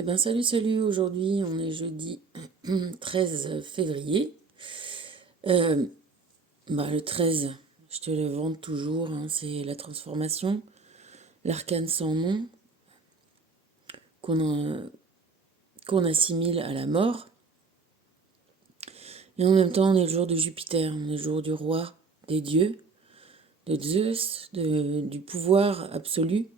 Eh ben salut, aujourd'hui on est jeudi 13 février. Euh, le 13, je te le vante toujours, hein, c'est la transformation, l'arcane sans nom qu'on qu'on assimile à la mort. Et en même temps on est le jour de Jupiter, on est le jour du roi, des dieux, de Zeus, du pouvoir absolu.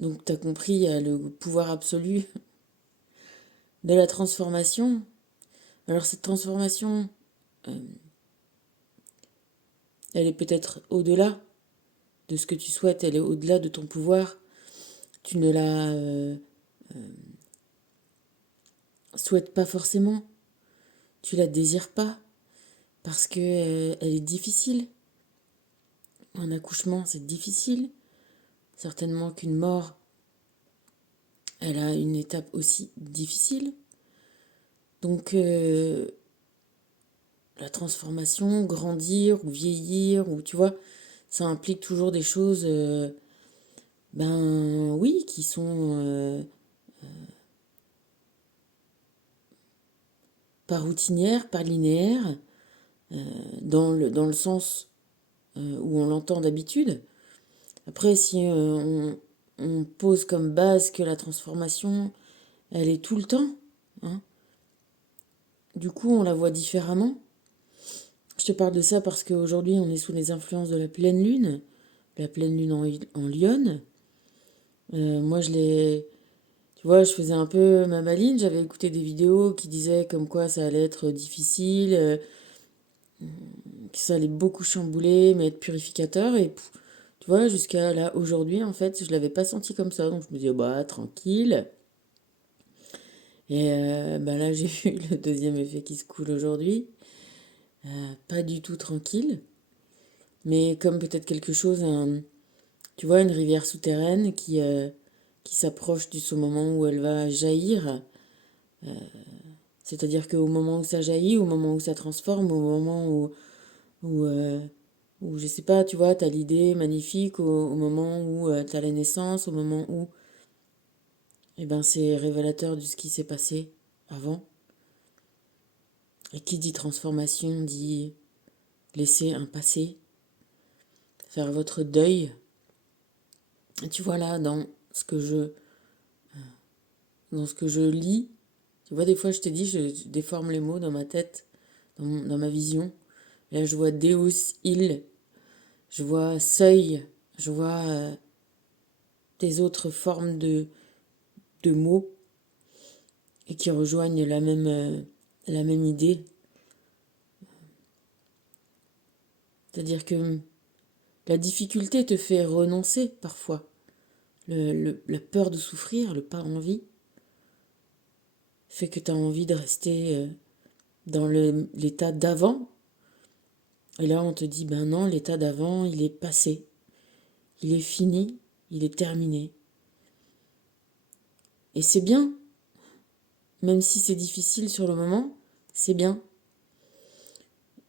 Donc t'as compris, il y a le pouvoir absolu de la transformation. Alors cette transformation, euh, elle est peut-être au-delà de ce que tu souhaites, elle est au-delà de ton pouvoir. Tu ne la souhaites pas forcément, tu la désires pas, parce que elle est difficile. Un accouchement, c'est difficile. Certainement qu'une mort, elle a une étape aussi difficile. Donc, la transformation, grandir ou vieillir, ou tu vois, ça implique toujours des choses, ben oui, qui sont pas routinières, pas linéaires, dans le sens où on l'entend d'habitude. Après, si on pose comme base que la transformation, elle est tout le temps, hein, du coup, on la voit différemment. Je te parle de ça parce qu'aujourd'hui, on est sous les influences de la pleine lune en Lyon. Moi, tu vois, je faisais un peu ma maline, j'avais écouté des vidéos qui disaient comme quoi ça allait être difficile, que ça allait beaucoup chambouler, mais être purificateur. Et tu vois, jusqu'à là, aujourd'hui, en fait, je l'avais pas senti comme ça. Donc je me disais, bah, tranquille. Et bah là, j'ai vu le deuxième effet qui se coule aujourd'hui. Pas du tout tranquille, mais comme peut-être quelque chose, tu vois, une rivière souterraine qui s'approche du ce moment où elle va jaillir. C'est-à-dire qu'au moment où ça jaillit, au moment où ça transforme, au moment où, euh, où je sais pas, tu vois, t'as l'idée magnifique, au moment où t'as la naissance, au moment où, eh ben, c'est révélateur de ce qui s'est passé avant. Et qui dit transformation dit laisser un passé, faire votre deuil. Et tu vois là, dans ce que je lis, tu vois, des fois je te dis, je déforme les mots dans ma tête, dans ma vision. Là, je vois Deus, il, je vois seuil, je vois des autres formes de mots et qui rejoignent la même idée. C'est-à-dire que la difficulté te fait renoncer parfois. La peur de souffrir, le pas envie, fait que tu as envie de rester dans l'état d'avant. Et là, on te dit, ben non, l'état d'avant, il est passé. Il est fini, il est terminé. Et c'est bien, même si c'est difficile sur le moment, c'est bien.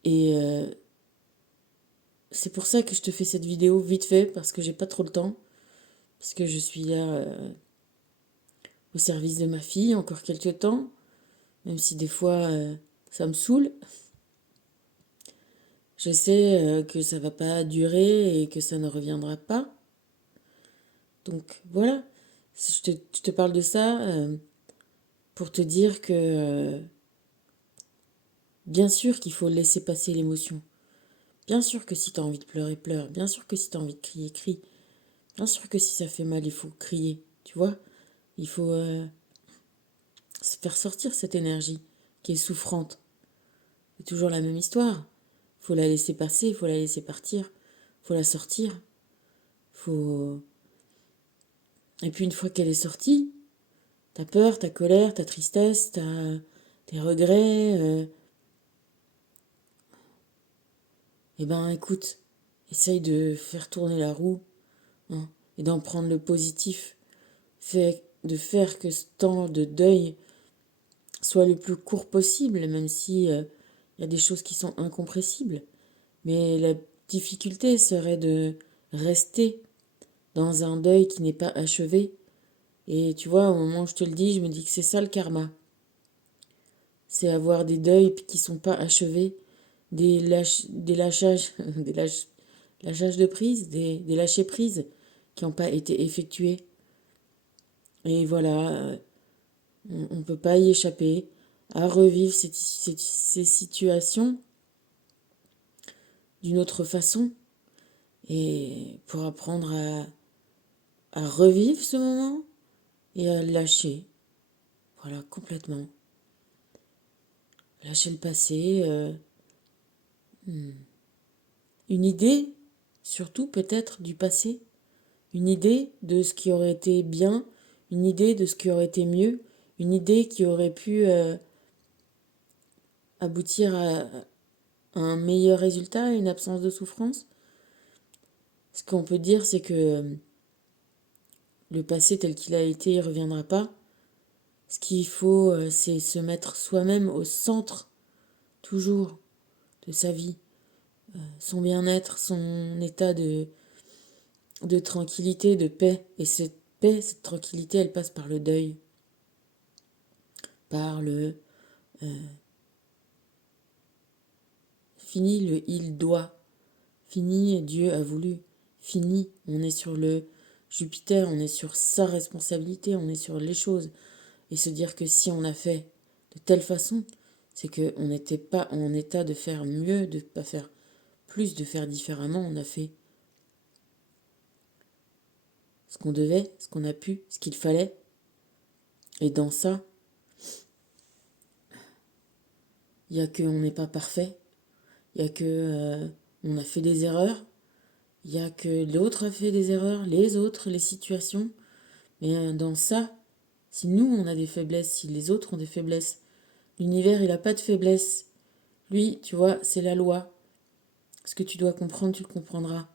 Et c'est pour ça que je te fais cette vidéo vite fait, parce que j'ai pas trop le temps. Parce que je suis là au service de ma fille encore quelques temps, même si des fois ça me saoule. Je sais que ça va pas durer et que ça ne reviendra pas. Donc voilà, je te parle de ça pour te dire que bien sûr qu'il faut laisser passer l'émotion. Bien sûr que si tu as envie de pleurer, pleure. Bien sûr que si tu as envie de crier, crie. Bien sûr que si ça fait mal, il faut crier. Tu vois, il faut se faire sortir cette énergie qui est souffrante. C'est toujours la même histoire. Faut la laisser passer, faut la laisser partir, faut la sortir. Faut... Et puis une fois qu'elle est sortie, ta peur, ta colère, ta tristesse, tes regrets, eh ben écoute, essaye de faire tourner la roue, hein, et d'en prendre le positif. De faire que ce temps de deuil soit le plus court possible, même si y a des choses qui sont incompressibles. Mais la difficulté serait de rester dans un deuil qui n'est pas achevé. Et tu vois, au moment où je te le dis, je me dis que c'est ça le karma. C'est avoir des deuils qui sont pas achevés, des lâchages, lâchages de prise, des lâchers prises qui n'ont pas été effectués. Et voilà, on ne peut pas y échapper à revivre ces situations d'une autre façon et pour apprendre à revivre ce moment et à lâcher. Voilà, complètement. Lâcher le passé. Une idée, surtout peut-être du passé. Une idée de ce qui aurait été bien. Une idée de ce qui aurait été mieux. Une idée qui aurait pu aboutir à un meilleur résultat, une absence de souffrance. Ce qu'on peut dire, c'est que le passé tel qu'il a été, il ne reviendra pas. Ce qu'il faut, c'est se mettre soi-même au centre, toujours, de sa vie. Son bien-être, son état de tranquillité, de paix. Et cette paix, cette tranquillité, elle passe par le deuil. Par le fini, le il doit. Fini, Dieu a voulu. Fini, on est sur le Jupiter, on est sur sa responsabilité, on est sur les choses. Et se dire que si on a fait de telle façon, c'est qu'on n'était pas en état de faire mieux, de pas faire plus, de faire différemment. On a fait ce qu'on devait, ce qu'on a pu, ce qu'il fallait. Et dans ça, il n'y a qu'on n'est pas parfait. Il y a que on a fait des erreurs. Il y a que l'autre a fait des erreurs, les autres, les situations. Mais dans ça, si nous, on a des faiblesses, si les autres ont des faiblesses, l'univers, il n'a pas de faiblesse. Lui, tu vois, c'est la loi. Ce que tu dois comprendre, tu le comprendras.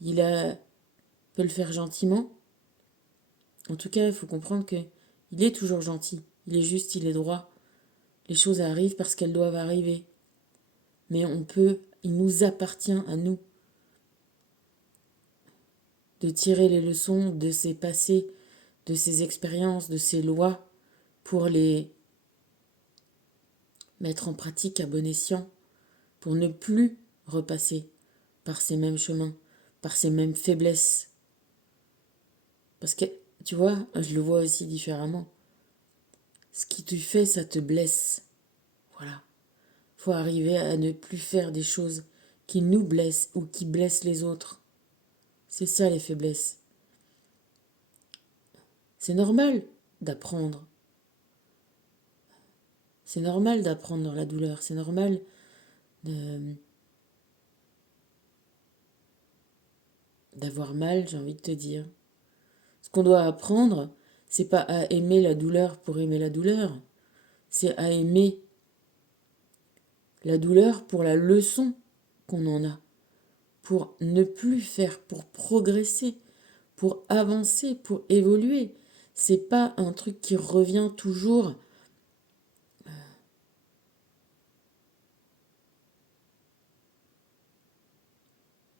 Peut le faire gentiment. En tout cas, il faut comprendre que il est toujours gentil. Il est juste, il est droit. Les choses arrivent parce qu'elles doivent arriver. Mais il nous appartient à nous de tirer les leçons de ces passés, de ces expériences, de ces lois, pour les mettre en pratique à bon escient, pour ne plus repasser par ces mêmes chemins, par ces mêmes faiblesses. Parce que, tu vois, je le vois aussi différemment. Ce qui te fait, ça te blesse. Voilà. Faut arriver à ne plus faire des choses qui nous blessent ou qui blessent les autres. C'est ça les faiblesses. C'est normal d'apprendre. C'est normal d'apprendre dans la douleur. C'est normal d'avoir mal, j'ai envie de te dire. Ce qu'on doit apprendre, c'est pas à aimer la douleur pour aimer la douleur. C'est à aimer la douleur pour la leçon qu'on en a. Pour ne plus faire, pour progresser, pour avancer, pour évoluer. C'est pas un truc qui revient toujours.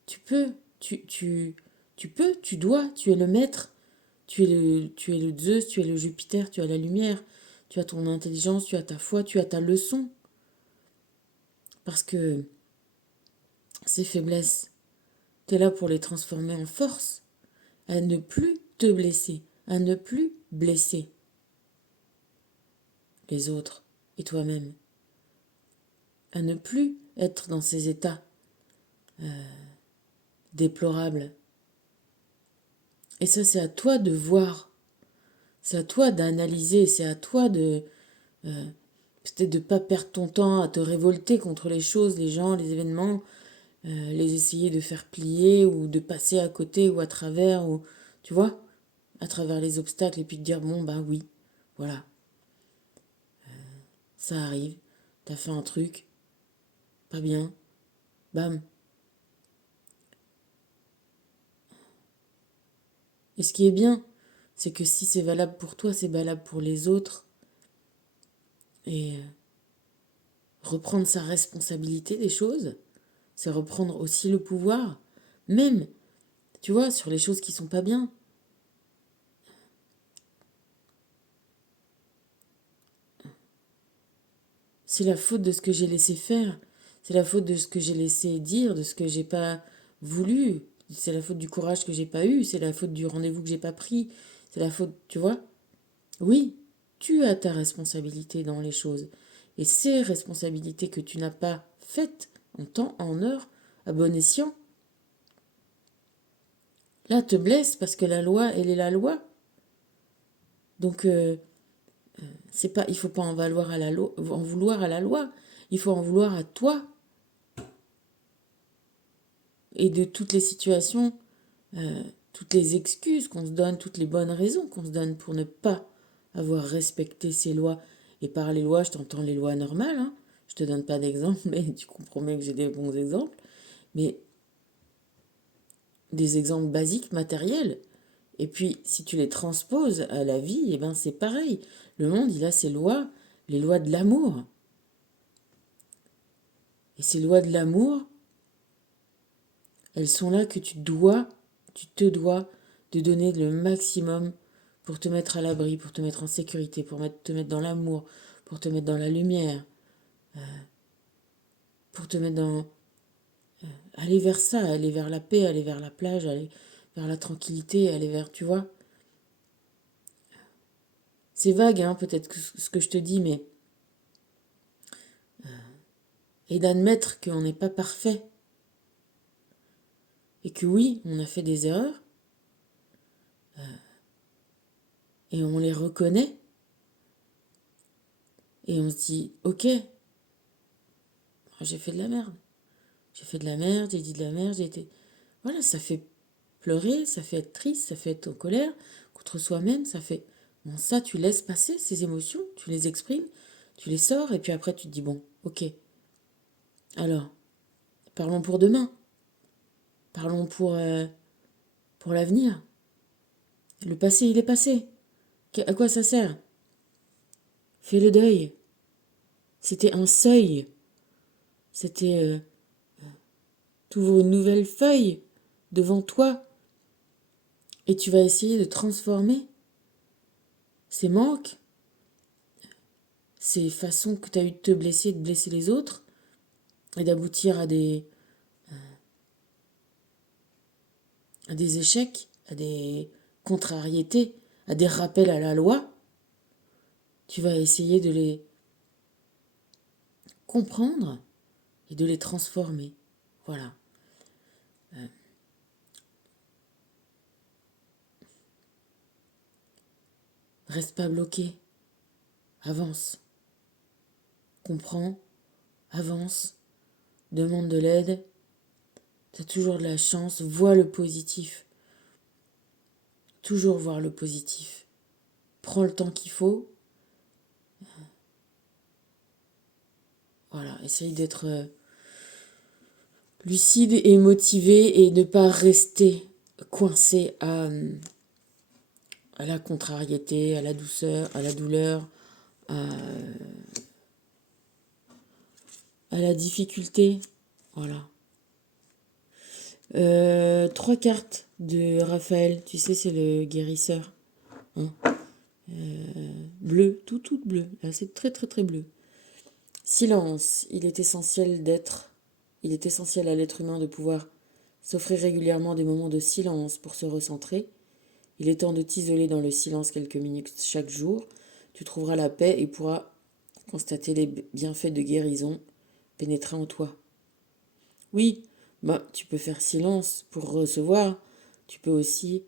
Tu peux, tu dois, tu es le maître, tu es le Zeus, tu es le Jupiter, tu as la lumière, tu as ton intelligence, tu as ta foi, tu as ta leçon. Parce que ces faiblesses, tu es là pour les transformer en force, à ne plus te blesser, à ne plus blesser les autres et toi-même, à ne plus être dans ces états déplorables. Et ça, c'est à toi de voir, c'est à toi d'analyser, c'est à toi de peut-être de ne pas perdre ton temps à te révolter contre les choses, les gens, les événements, les essayer de faire plier ou de passer à côté ou à travers, ou tu vois, à travers les obstacles et puis de dire bon, bah oui, voilà, ça arrive, t'as fait un truc, pas bien, bam. Et ce qui est bien, c'est que si c'est valable pour toi, c'est valable pour les autres. Et reprendre sa responsabilité des choses, c'est reprendre aussi le pouvoir. Même, tu vois, sur les choses qui sont pas bien. C'est la faute de ce que j'ai laissé faire. C'est la faute de ce que j'ai laissé dire, de ce que j'ai pas voulu. C'est la faute du courage que j'ai pas eu. C'est la faute du rendez-vous que j'ai pas pris. C'est la faute, tu vois. Oui, tu as ta responsabilité dans les choses. Et ces responsabilités que tu n'as pas faites en temps, en heure, à bon escient, là, te blesse parce que la loi, elle est la loi. Donc, c'est pas, il faut pas en valoir à la loi, en vouloir à la loi. Il faut en vouloir à toi. Et de toutes les situations, toutes les excuses qu'on se donne, toutes les bonnes raisons qu'on se donne pour ne pas avoir respecté ces lois. Et par les lois, je t'entends les lois normales, hein. Je te donne pas d'exemple, mais tu comprends bien que j'ai des bons exemples. Mais des exemples basiques, matériels. Et puis, si tu les transposes à la vie, eh ben c'est pareil. Le monde, il a ses lois, les lois de l'amour. Et ces lois de l'amour, elles sont là que tu te dois de donner le maximum pour te mettre à l'abri, pour te mettre en sécurité, te mettre dans l'amour, pour te mettre dans la lumière, pour te mettre dans... Aller vers ça, aller vers la paix, aller vers la plage, aller vers la tranquillité, aller vers, tu vois. C'est vague, hein, peut-être ce que je te dis, mais... Et d'admettre qu'on n'est pas parfait. Et que oui, on a fait des erreurs, et on les reconnaît, et on se dit, ok, j'ai fait de la merde. J'ai fait de la merde, j'ai dit de la merde, j'ai été... Voilà, ça fait pleurer, ça fait être triste, ça fait être en colère contre soi-même, ça fait... Bon, ça, tu laisses passer ces émotions, tu les exprimes, tu les sors, et puis après, tu te dis, bon, ok, alors, parlons pour demain, parlons pour l'avenir. Le passé, il est passé. À quoi ça sert? Fais le deuil. C'était un seuil. C'était... t'ouvres une nouvelle feuille devant toi, et tu vas essayer de transformer ces manques, ces façons que tu as eu de te blesser, de blesser les autres, et d'aboutir à des échecs, à des contrariétés, à des rappels à la loi, tu vas essayer de les comprendre et de les transformer. Voilà. Reste pas bloqué. Avance. Comprends. Avance. Demande de l'aide. Tu as toujours de la chance. Vois le positif. Toujours voir le positif. Prends le temps qu'il faut. Voilà. Essaye d'être lucide et motivé et ne pas rester coincé à la contrariété, à la douceur, à la douleur, à la difficulté. Voilà. 3 cartes de Raphaël, tu sais, c'est le guérisseur. Hein. Bleu, tout bleu. Là, c'est très très très bleu. Silence, il est essentiel à l'être humain de pouvoir s'offrir régulièrement des moments de silence pour se recentrer. Il est temps de t'isoler dans le silence quelques minutes chaque jour. Tu trouveras la paix et pourras constater les bienfaits de guérison pénétrer en toi. Oui, bah, tu peux faire silence pour recevoir. Tu peux aussi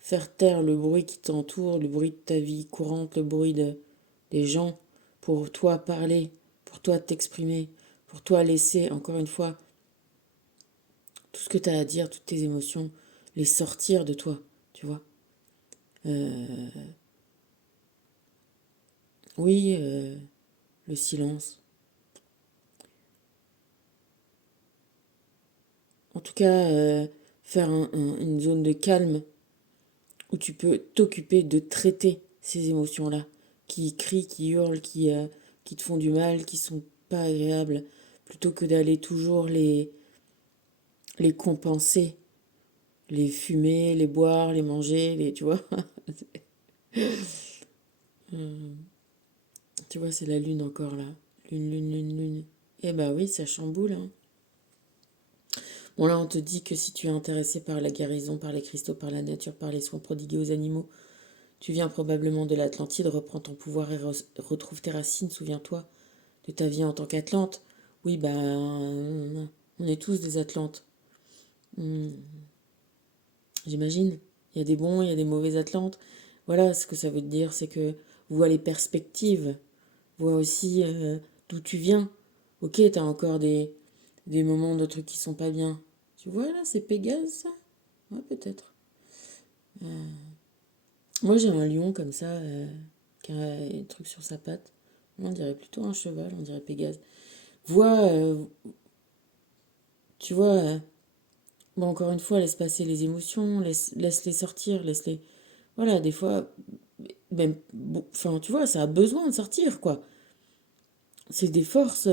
faire taire le bruit qui t'entoure, le bruit de ta vie courante, le bruit des gens, pour toi parler, pour toi t'exprimer, pour toi laisser, encore une fois, tout ce que tu as à dire, toutes tes émotions, les sortir de toi, tu vois. Oui, le silence. En tout cas, faire une zone de calme où tu peux t'occuper de traiter ces émotions-là, qui crient, qui hurlent, qui te font du mal, qui sont pas agréables, plutôt que d'aller toujours les compenser les fumer, les boire, les manger, tu vois. Tu vois, c'est la lune encore là. Lune, lune, lune, lune. Eh bah oui, ça chamboule, hein. Bon, là, on te dit que si tu es intéressé par la guérison, par les cristaux, par la nature, par les soins prodigués aux animaux, tu viens probablement de l'Atlantide, reprends ton pouvoir et retrouve tes racines, souviens-toi de ta vie en tant qu'Atlante. Oui, ben, on est tous des Atlantes. Hmm, j'imagine. Il y a des bons, il y a des mauvais Atlantes. Voilà, ce que ça veut dire, c'est que vois les perspectives, vois aussi d'où tu viens. Ok, t'as encore des moments de trucs qui sont pas bien. Tu vois là, c'est Pégase, ça? Ouais, peut-être. Moi, j'ai un lion comme ça, qui a un truc sur sa patte. On dirait plutôt un cheval, on dirait Pégase. Vois, tu vois, bon, encore une fois, laisse passer les émotions, laisse-les sortir, laisse-les. Voilà, des fois, même, bon, enfin, tu vois, ça a besoin de sortir, quoi. C'est des forces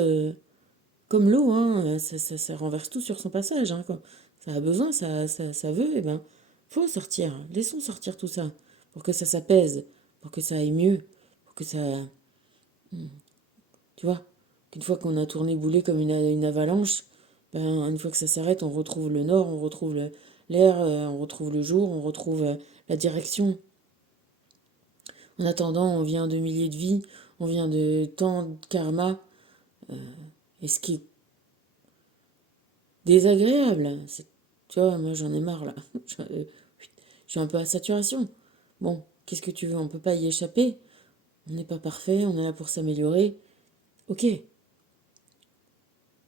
comme l'eau, hein, ça renverse tout sur son passage, hein, quoi. Ça a besoin, ça veut, et ben, faut sortir. Laissons sortir tout ça, pour que ça s'apaise, pour que ça aille mieux, pour que ça. Tu vois, qu'une fois qu'on a tourné boulet comme une avalanche, ben, une fois que ça s'arrête, on retrouve le nord, on retrouve l'air, on retrouve le jour, on retrouve la direction. En attendant, on vient de milliers de vies, on vient de tant de karma. Et ce qui est désagréable, c'est, tu vois, moi j'en ai marre là. Je suis un peu à saturation. Bon, qu'est-ce que tu veux? On peut pas y échapper. On n'est pas parfait, on est là pour s'améliorer. Ok,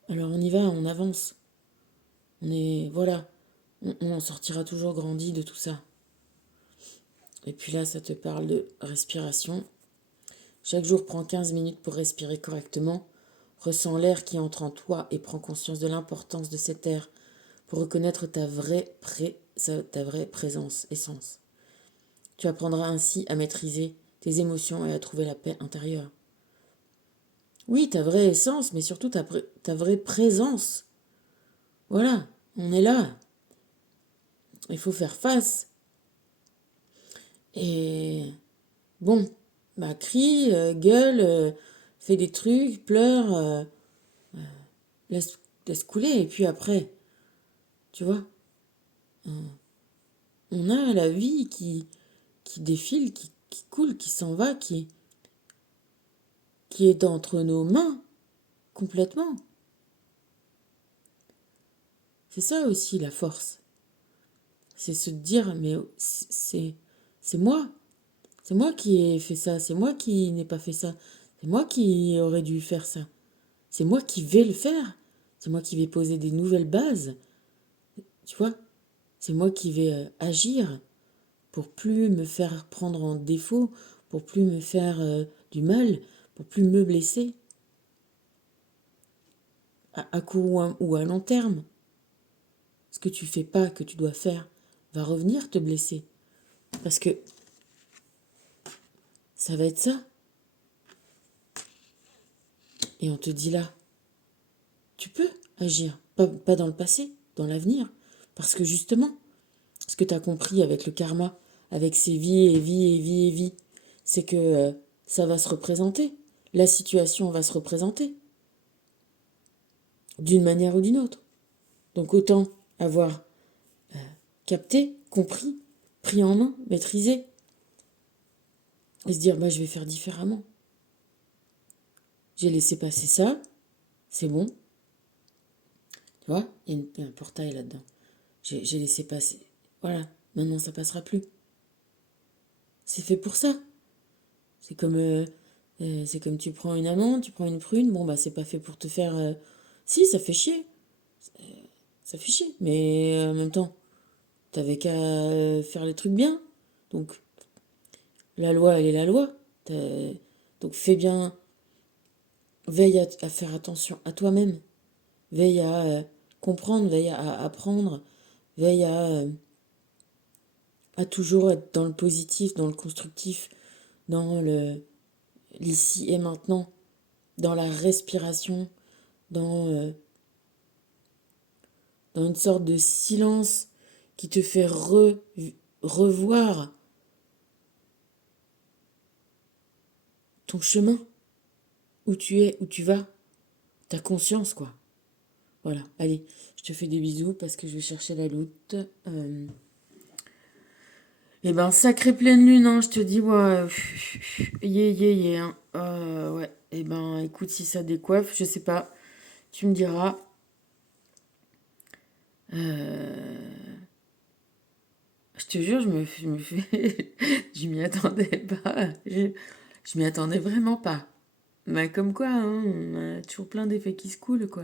alors on y va, on avance. On est, voilà, on en sortira toujours grandi de tout ça. Et puis là, ça te parle de respiration. Chaque jour, prends 15 minutes pour respirer correctement. Ressens l'air qui entre en toi et prends conscience de l'importance de cet air pour reconnaître ta vraie présence, essence. Tu apprendras ainsi à maîtriser tes émotions et à trouver la paix intérieure. Oui, ta vraie essence, mais surtout ta vraie présence. Voilà, on est là. Il faut faire face. Et bon, bah crie, gueule, fais des trucs, pleure, laisse, laisse couler. Et puis après, tu vois, on a la vie qui défile, qui coule, qui s'en va, qui est entre nos mains, complètement. C'est ça aussi la force. C'est se dire, mais c'est moi. C'est moi qui ai fait ça. C'est moi qui n'ai pas fait ça. C'est moi qui aurais dû faire ça. C'est moi qui vais le faire. C'est moi qui vais poser des nouvelles bases. Tu vois? C'est moi qui vais agir pour plus me faire prendre en défaut, pour plus me faire du mal, pour plus me blesser, à court ou à long terme. Ce que tu fais pas, que tu dois faire, va revenir te blesser. Parce que ça va être ça. Et on te dit là, tu peux agir, pas dans le passé, dans l'avenir. Parce que justement, ce que tu as compris avec le karma, avec ces vies et vies et vies et vies, c'est que ça va se représenter. La situation va se représenter d'une manière ou d'une autre. Donc autant avoir capté, compris, pris en main, maîtrisé, et se dire, bah, je vais faire différemment. J'ai laissé passer ça, c'est bon. Tu vois, il y a un portail là-dedans. J'ai laissé passer. Voilà, maintenant ça passera plus. C'est fait pour ça. C'est comme tu prends une amande, tu prends une prune, bon bah c'est pas fait pour te faire. Si, ça fait chier. Ça fait chier. Mais en même temps, t'avais qu'à faire les trucs bien. Donc la loi, elle est la loi. Donc fais bien. Veille à faire attention à toi-même. Veille à comprendre, veille à apprendre, veille à toujours être dans le positif, dans le constructif, dans l'ici et maintenant, dans la respiration, dans, dans une sorte de silence qui te fait revoir ton chemin, où tu es, où tu vas, ta conscience, quoi. Voilà, allez, je te fais des bisous parce que je vais chercher la loot. Eh ben, sacrée pleine lune, hein, je te dis, ouais, hein. Ouais, eh ben, écoute, si ça décoiffe, je sais pas, tu me diras. Je te jure, je me fais, je m'y attendais pas, je m'y attendais vraiment pas. Mais comme quoi, hein, on a toujours plein d'effets qui se coulent, quoi.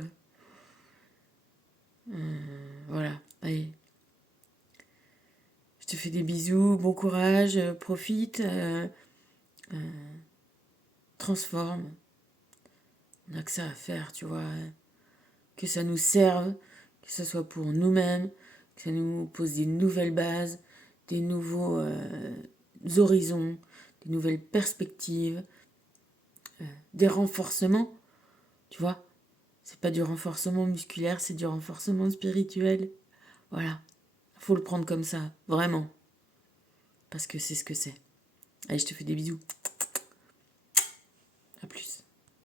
Voilà, allez. Je te fais des bisous, bon courage, profite, transforme. On a que ça à faire, tu vois. Que ça nous serve, que ce soit pour nous-mêmes, que ça nous pose des nouvelles bases, des nouveaux horizons, des nouvelles perspectives, des renforcements, tu vois. C'est pas du renforcement musculaire, c'est du renforcement spirituel. Voilà. Faut le prendre comme ça, vraiment. Parce que c'est ce que c'est. Allez, je te fais des bisous.